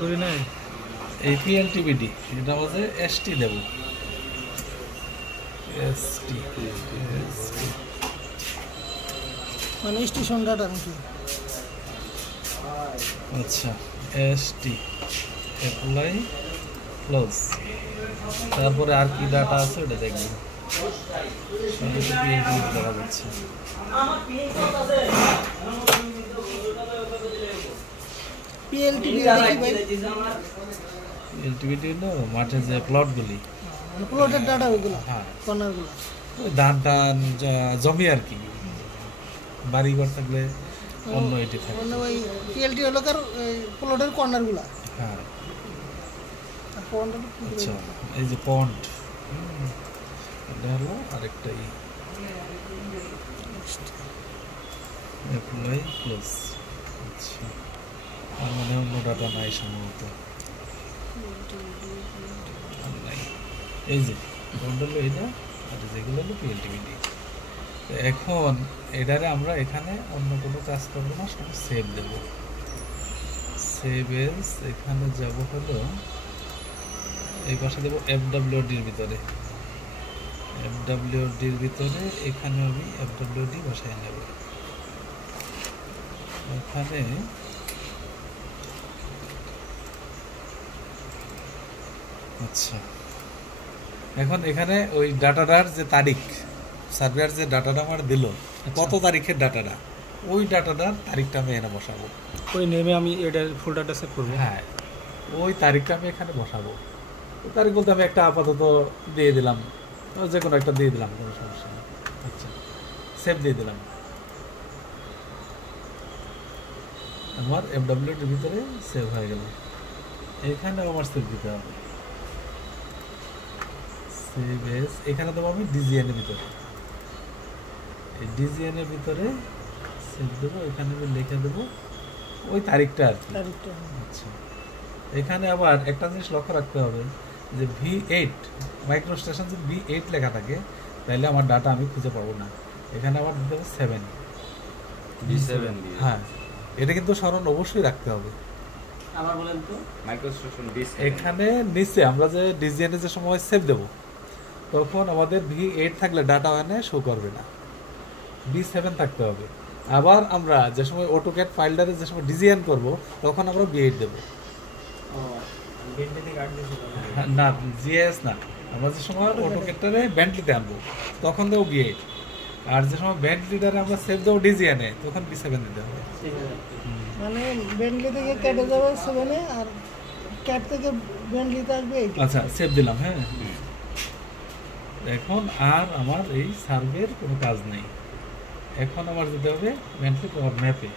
করি নাই এই পিএলটিবিডি এটা হচ্ছে এসটি দেব এসটি মানে স্টেশন ডাটা নাকি? আচ্ছা এসটি অ্যাপ্লাই ক্লোজ তারপরে আর কি ডাটা আছে ওটা দেখব পিএলটিবিডি দেখা যাচ্ছে পিএলটিবিডি হলো মাঠে যে প্লটগুলি প্লটের ডাটা ওইগুলো, হ্যাঁ কর্নারগুলো, ওই ধান টান জমি আর কি বাড়ি ঘর থাকলে অন্য এটি থাকে মানে ওই পিএলটি এলাকার প্লটের কর্নারগুলো। হ্যাঁ আর পয়েন্টটা আচ্ছা এই যে পন্ড এটা হলো আরেকটাই অ্যাপ্লাই ক্লোজ আচ্ছা আর মানে অন্য ডাটা নাই সম্ভবত নাই এই যে পন্ড হলো এটা আর যেগুলো হলো পিএলটিবিডি এখন এটারে আমরা এখানে অন্য কোনো কাজ করবো না শুধু সেভ দেব সেভ এজ এখানে যাব হলো এই পাশে দেবো এফডব্লিউডির ভিতরে এফডব্লিউডির ভিতরে এখানে আমি এফডব্লিউডি বসায় নেব এখানে আচ্ছা এখন এখানে ওই ডাটাটার যে তারিখ সার্ভেয়ার যে ডাটাটা আমার দিল কত তারিখের ডাটাটা ওই ডাটাটার তারিখটা আমি এখানে বসাবো ওই নেমে আমি এটার ফোল্ডারটা সেভ করবো। হ্যাঁ ওই তারিখটা আমি এখানে বসাবো ওই তারিখ বলতে আমি একটা আপাতত দিয়ে দিলাম যে কোনো একটা দিয়ে দিলাম কোনো সমস্যা নেই আচ্ছা সেভ দিয়ে দিলাম আমার এফডব্লিউডির ভিতরে সেভ হয়ে গেল এখানে আমার সেভ দিতে হবে সেভ এস এখানে দেবো আমি ডিজিএন এর ভিতরে এই ডিজিএন এর ভিতরে সেভ দেবো এখানে আমি লিখে দেবো ওই তারিখটা আর কি আচ্ছা এখানে আবার একটা জিনিস লক্ষ্য রাখতে হবে যে V8 মাইক্রো স্টেশন যদি V8 লেখা থাকে তাহলে আমার ডাটা আমি খুঁজে পাবো না এখানে আবার দিতে হবে 7 V7 হ্যাঁ এটা কিন্তু স্মরণ অবশ্যই রাখতে হবে আমার বলেন তো মাইক্রো স্টেশন V7 এখানে নিচে আমরা যে ডিজিএন এর যে সময় সেভ দেব তখন আমাদের V8 থাকলে ডাটা ওখানে শো করবে না V7 থাকতে হবে আবার আমরা যে সময় অটোক্যাড ফাইলটারে যে সময় ডিজিএন করব তখন আমরা V8 দেব না জিএস না আমরা যে সময় অটোক্যাডটারে বেন্টলিতে আনবো তখন দেবো V8 আর যে সময় বেন্টলিটারে আমরা সেভ দেবো ডিজিএনে তখন V7 দিতে হবে মানে বেন্টলি থেকে কেটে যাবে 7-এ আর ক্যাট থেকে বেন্টলিতে আসবে 8। আচ্ছা সেভ দিলাম হ্যাঁ এখন আর আমার এই সার্ভের কোনো কাজ নেই এখন আমার যেতে হবে বেন্টলি পাওয়ার ম্যাপে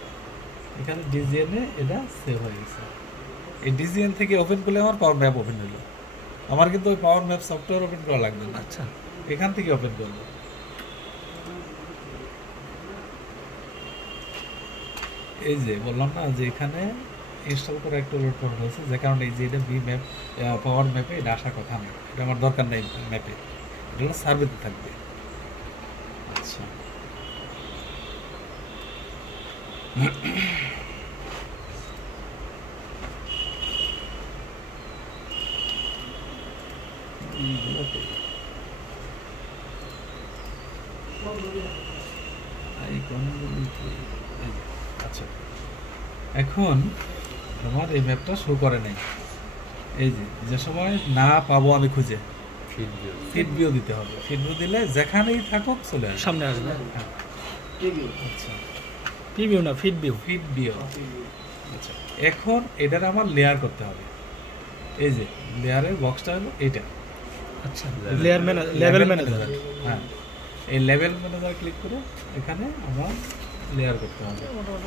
এখানে ডিজিএনে এটা সেভ হয়ে গেছে এই ডিজিএন থেকে ওপেন করলে আমার পাওয়ার ম্যাপ ওপেন হলো আমার কিন্তু ওই পাওয়ার ম্যাপ সফটওয়্যার ওপেন করা লাগবে না আচ্ছা এখান থেকে ওপেন করবো এই যে বললাম না যে এখানে ইনস্টল করে একটা লোড করা হয়েছে যে কারণে এই যে এটা বি ম্যাপ পাওয়ার ম্যাপে এটা আসার কথা না এটা আমার দরকার নেই ম্যাপে এটা হলো সার্ভেতে থাকবে আচ্ছা আচ্ছা এখন আমার এই ম্যাপটা শো করে নাই এই যে সময় না পাবো আমি খুঁজে ফিড ভিউ দিতে হবে ফিড ভিউ দিলে যেখানেই থাকুক চলে আসবে সামনে আসবে। আচ্ছা প্রিভিউ না ফিড ভিউ। ফিড ভিউ আচ্ছা এখন এটার আমার লেয়ার করতে হবে এই যে লেয়ারের বক্সটা হলো এটা আচ্ছা লেয়ার ম্যানেজার লেভেল ম্যানেজার হ্যাঁ এই লেভেল ম্যানেজার ক্লিক করে এখানে আমার লেয়ার করতে হবে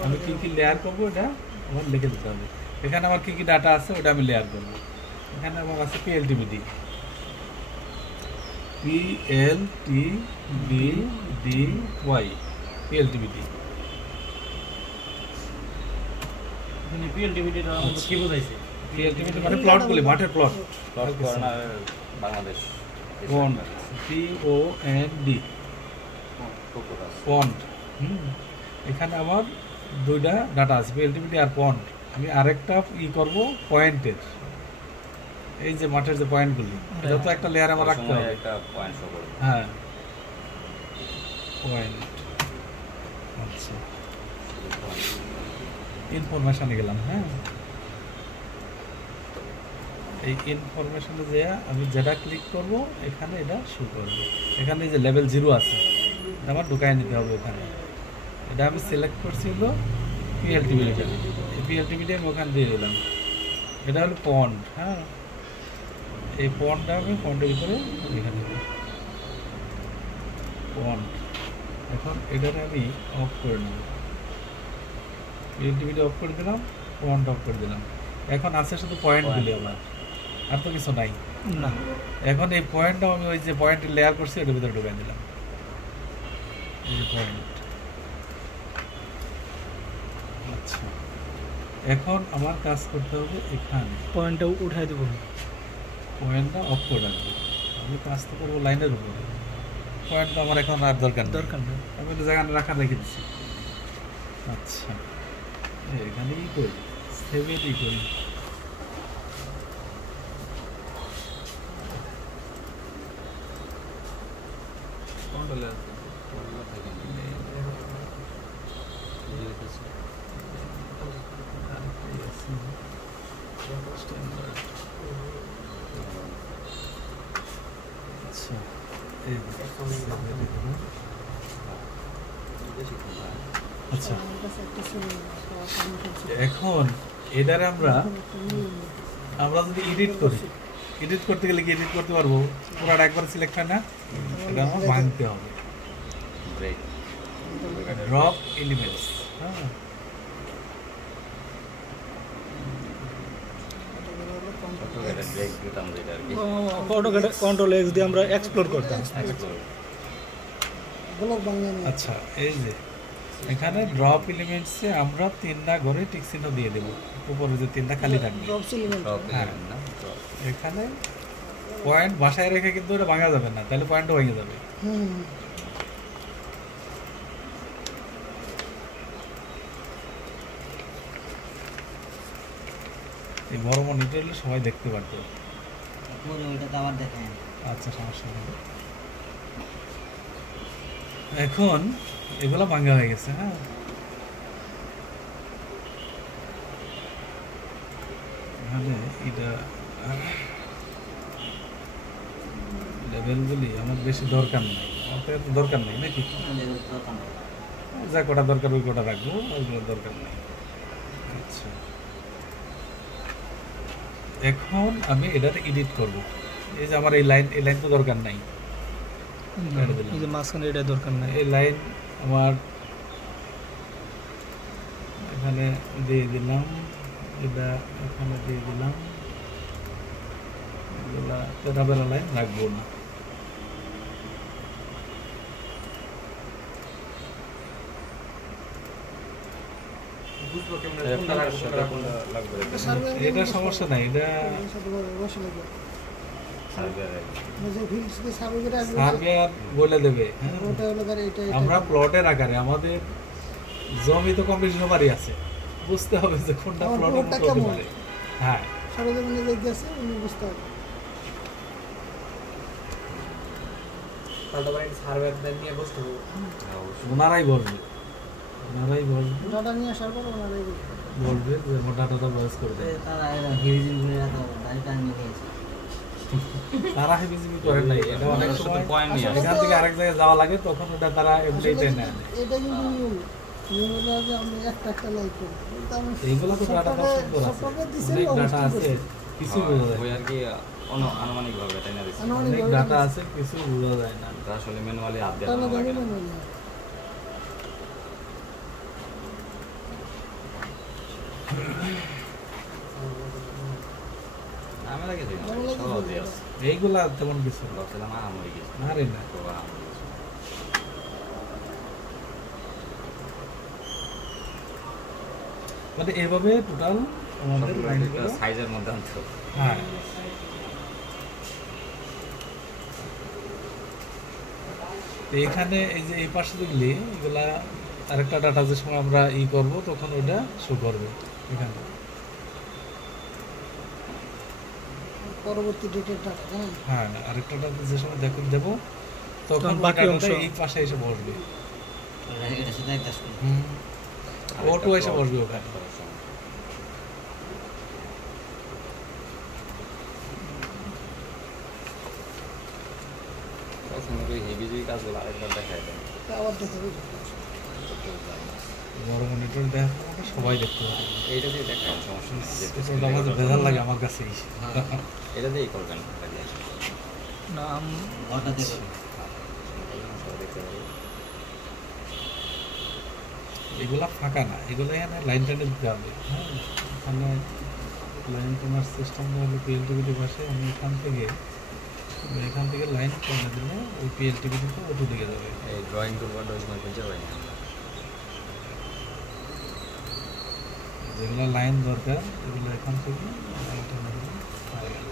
আমি কী কী লেয়ার করবো এটা আমার লিখে দিতে হবে এখানে আমার কী কী ডাটা আছে ওটা আমি লেয়ার করবো এখানে আমার আছে PLTBD PLTBD কি বোঝাইছে? PLTBD মানে প্লটগুলি মাঠের প্লট বাংলাদেশ পন্ড POND পন্ড এখানে আমার দুইটা ডাটা আছে PLTBD আর পন্ড আমি আরেকটা করব পয়েন্টের, এই যে মাঠের যে পয়েন্টগুলি, এটা তো একটা লেয়ার আমার রাখতে হবে। একটা পয়েন্ট শো করবে। হ্যাঁ, পয়েন্ট। আচ্ছা, ইনফরমেশনে গেলাম। হ্যাঁ, এই ইনফরমেশনে যে আমি যেটা ক্লিক করব এখানে এটা শো করবে। এখানে যে লেভেল 0 আছে এটা আমার ঢুকায় নিতে হবে এখানে। এটা আমি সিলেক্ট করছি হলো পিএলটিভি লেখা, এই পিএলটিভিটা আমি ওখানে দিয়ে দিলাম। এটা হলো পন্ড। হ্যাঁ, এই পন্ডটা আমি পন্ডের ভিতরে লিখে দেব পন্ড। এখন এটাকে আমি অফ করে নেব, পিএলটিভিটা অফ করে দিলাম, পন্ড অফ করে দিলাম। এখন আছে শুধু পয়েন্টগুলি আমার, আর তো কিছু নাই। না, এখন এই পয়েন্টটা আমি ওই যে পয়েন্টের লেয়ার করছি ওটার ভিতরে ঢুকাই দিলাম। এই যে পয়েন্ট। আচ্ছা, এখন আমার কাজ করতে হবে এখানে পয়েন্টটা উঠাই দেবো। পয়েন্টটা অফ করে রাখবো। আমি কাজ তো করবো লাইনের উপরে, পয়েন্ট তো আমার এখন আর দরকার নেই। দরকার নেই। আমি তো জায়গা রাখা রেখে দিচ্ছি। আচ্ছা, এখানেই করি, সেভেনই করি। আচ্ছা, এই আচ্ছা, আমার কাছে একটা ছিল না, permission ছিল। এখন এটারে আমরা যদি এডিট করি, এডিট করতে গেলে কি এডিট করতে পারবো? পুরাটা একবার সিলেক্ট হয় না, এটা আমার ভাঙতে হবে। ব্রেক। Drop elements. হ্যাঁ, এটা ব্রেক দিতাম যেটা আর কি। কন্ট্রোল এক্স দিয়ে আমরা এক্সপ্লোর করতাম। Explore। ব্লক বাংলা নেই। আচ্ছা, এই যে এখানে ড্রপ এলিমেন্টসে আমরা 3টা ঘরে টিক চিহ্ন দিয়ে দেব, উপরে যে 3টা খালি থাকবে। Drop element. Drop হ্যাঁ। element না? Drop। এখানে পয়েন্ট বাসায় রেখে কিন্তু এটা ভাঙা যাবে না, তাহলে পয়েন্টও ভেঙে যাবে। হুম, এই বড় মনিটর হলে সবাই দেখতে পারতো। ওইটা তো আবার দেখেন। আচ্ছা, সমস্যা নেই। এখন এগুলো ভাঙা হয়ে গেছে। হ্যাঁ, এখানে এটা লেভেলগুলি আমার বেশি দরকার নেই, আমার তো এত দরকার নেই নাকি? যা কটা দরকার ওই কটা রাখবো, ওইগুলো দরকার নেই। আচ্ছা, এখন আমি এটাতে এডিট করব। এই যে আমার এই লাইন তো দরকার নাই, এই যে মাঝখানে এটা দরকার নাই। এই লাইন আমার এখানে দিয়ে দিলাম, এটা এখানে দিয়ে দিলাম। এগুলা তেরাবেলা লাইন রাখবো না। কোনটা লাগবে? এটা সমস্যা নাই, এটা বসে লাগবে। সার্ভার। ওই যে ফিল্ডস কে সার্ভে করে আসবে, সার্ভেয়ার বলে দেবে। হ্যাঁ, ওটা হলো গাড়ি এটা আমরা প্লটের আকারে, আমাদের জমি তো কম বেশি সবারই আছে, বুঝতে হবে যে কোনটা আমার প্লটের প্লটটা মতো হতে কেমন? পারে। হ্যাঁ, সরজমিনে দেখতেছে উনি বুঝতে হবে। ওনারাই বলবে, ওনারাই বলবে ডাটা নিয়ে আসার পর ওনারাই বলবে। বলবে যে আমার ডাটাটা লস করে দেবে। তারা এরা হিরিজিং করে রাখা দাড়িটা নিয়ে নিয়েছে। তারা হেবিজিবি করে নাই, এটা অনেক ওনারা শুধু সময় point নিয়ে আসে। এখান থেকে আরেক জায়গায় যাওয়া লাগে, তখন ওটা তারা এমনিতে নেয়। এটা কিন্তু নিয়ম হলো যে আমি একটা লাইক করব, কিন্তু আমি এইগুলো তো ডাটা সুন্দর আছে, সফটওয়্যার দিছি, অনেক ডাটা অবশ্যই আছে, করছি। কিছু বোঝা যায় ওই না। আর কি আনুমানিক ভাবে তাই না দিচ্ছি। আনুমানিক অনেক ভাবে ডাটা দিছি। আছে, কিছু বোঝা যায় না। এটা আসলে ম্যানুয়ালি আপডেট তাহলে করা লাগে জানি না। না। আমি লাগে দিই না, আমি লাগে সহজই দিই না। আছে। এইগুলা তেমন কিছু না। ভাবছিলাম আরাম হয়ে গেছে। আরে না, খুব আরাম হয়ে গেছে। মানে এভাবে টোটাল আমাদের সবগুলো লাইনগুলো। একটা সাইজের মধ্যে আনতে হবে। হ্যাঁ, তো এখানে এই যে এই পাশে দেখলে এগুলা আরেকটা ডাটা যে সময় আমরা করব তখন ওইটা শো করবে এখানে। পরবর্তী ডেটের ডাটা জানেন? হ্যাঁ, আরেকটা ডাটা যে সময় দেবো তখন তখন ওই বাকি ডাটাটা অংশ এই পাশে এসে বসবে। এটা শুধু একটা স্কুল। অটো এসে বসবে ওখানে। তখন ওই হেভি জুই কাজগুলো আরেকবার দেখায় দেন। আবার দেখাবে। বড় মনিটর দেখার পর সবাই দেখতে পারে। এইটা দিয়ে দেখায় সমস্যা নেই। এটা আমাদের ভেজাল লাগে আমার কাছেই। এটা দিয়েই করবেন তাহলে। নাম ঘরটা দেখো। সবাই দেখতে পাবে। এগুলা ফাঁকা না, এগুলো এখানে লাইন টেনে দিতে হবে। হ্যাঁ, এখানে লাইন টেনার সিস্টেমটা হলো পিএলটিভিটি পাশে। আমি এখান থেকে লাইন টেনে দিলে ওই পিএলটিভিটিতে ওটু দিকে যাবে। এই ড্রয়িং টুলবারটা ওই সময় খুঁজে পাই না। যেগুলো লাইন দরকার এগুলো এখান থেকে লাইন টেনে দিলে হয়ে গেল।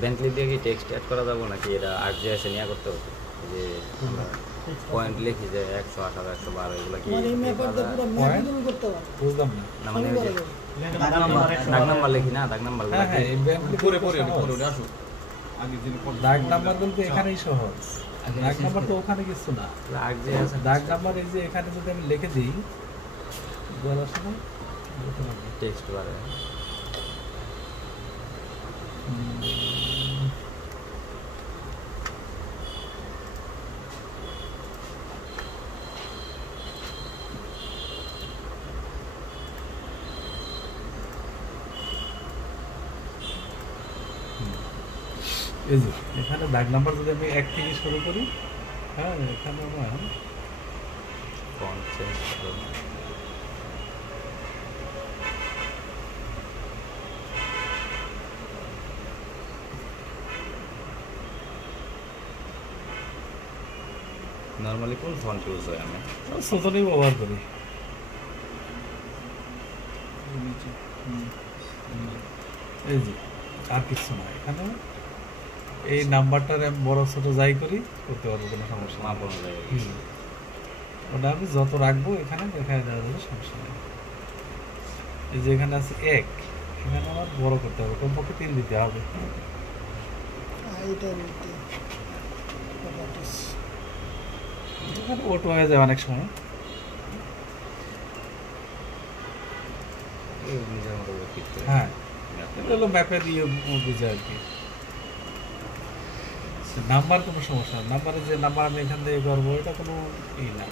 বেন্টলি দিয়ে কি টেক্সট অ্যাড করা যাবো নাকি এটা ArcGIS নিয়ে করতে হবে? যে আমরা পয়েন্ট লিখি যে 118 112 এগুলো কি আমার এই ম্যাপারটা পুরো ম্যাপ তুমি করতে পারো। বুঝলাম না। না মানে ওই যে দাগ নাম্বার লিখি না, দাগ নাম্বার হ্যাঁ হ্যাঁ, এই ব্যাংকগুলো পরে দাগ নাম্বার বলতে এখানেই সহজ। দাগ নাম্বার তো ওখানে কিছু না। ArcGIS দাগ নাম্বার এই যে এখানে যদি আমি লিখে দিই বলার সময় বলতে পারবো। টেক্সট বারে এই যে এখানে দাগ নাম্বার যদি আমি 1 থেকে শুরু করি, হ্যাঁ এখানে আমার ফন্ট চেঞ্জ করব। নরমালি কোন ফন্ট ইউজ হয়? আমি সোতনই ব্যবহার করি। এই যে আর কিছু না, এখানে এই নাম্বারটার আমি বড় ছোট যাই করি করতে পারবো, কোনো সমস্যা মাপ না। অনুযায়ী ওটা আমি যত রাখবো এখানে দেখা দেওয়া যাবে, সমস্যা নেই। এই যে এখানে আছে 1, এখানে আমার বড় করতে হবে, কমপক্ষে 3 দিতে হবে। এইটার মধ্যে প্রপার্টিস এখানে অটো হয়ে যায় অনেক সময়। নিজের মতো করে ফিট করে হ্যাঁ, এটা হলো ম্যাপের বুঝে আর কি। নাম্বার কোনো সমস্যা না, নাম্বারে যে নাম্বার আমি এখান থেকে করবো এটা কোনো না।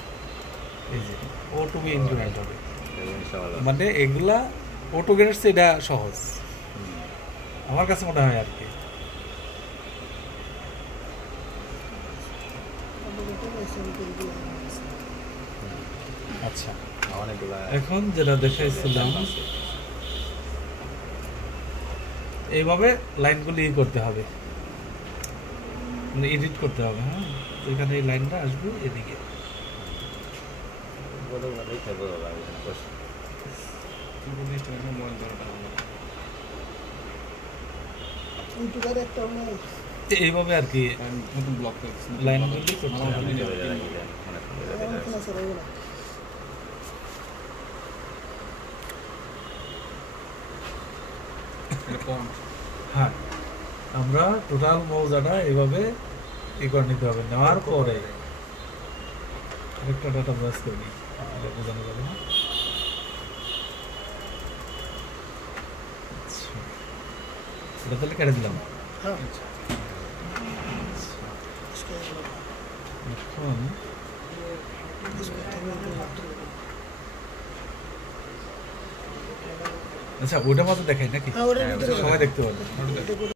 এই যে অটো ইনক্রিমেন্ট হবে, মানে এগুলা অটো গেটস, এটা সহজ আমার কাছে মনে হয় আর কি। আচ্ছা, অনেকগুলা এখন যেটা দেখাইছিলাম এইভাবে লাইনগুলি করতে হবে, মানে এডিট করতে হবে। হ্যাঁ, তো এখানে এই লাইনটা আসবে এদিকে। বড় ভালোই খাবো বাবা এখানে বসে। ইউটিউবের একটা মানে এইভাবে আর কি লাইনগুলি করতে হবে। অনেক সুন্দর অনেক আছে ওগুলো। হ্যাঁ, আমরা টোটাল মৌজাটা এইভাবে করে নিতে হবে। নেওয়ার পরে আরেকটা ডাটা ব্রাশ করে নিই, এটা বোঝানো যাবে না। আচ্ছা, এটা তাহলে কেটে দিলাম। হ্যাঁ এখন আচ্ছা, ওটা মতো দেখাই নাকি? হ্যাঁ ওটার ভিতরে সবাই দেখতে পারবে।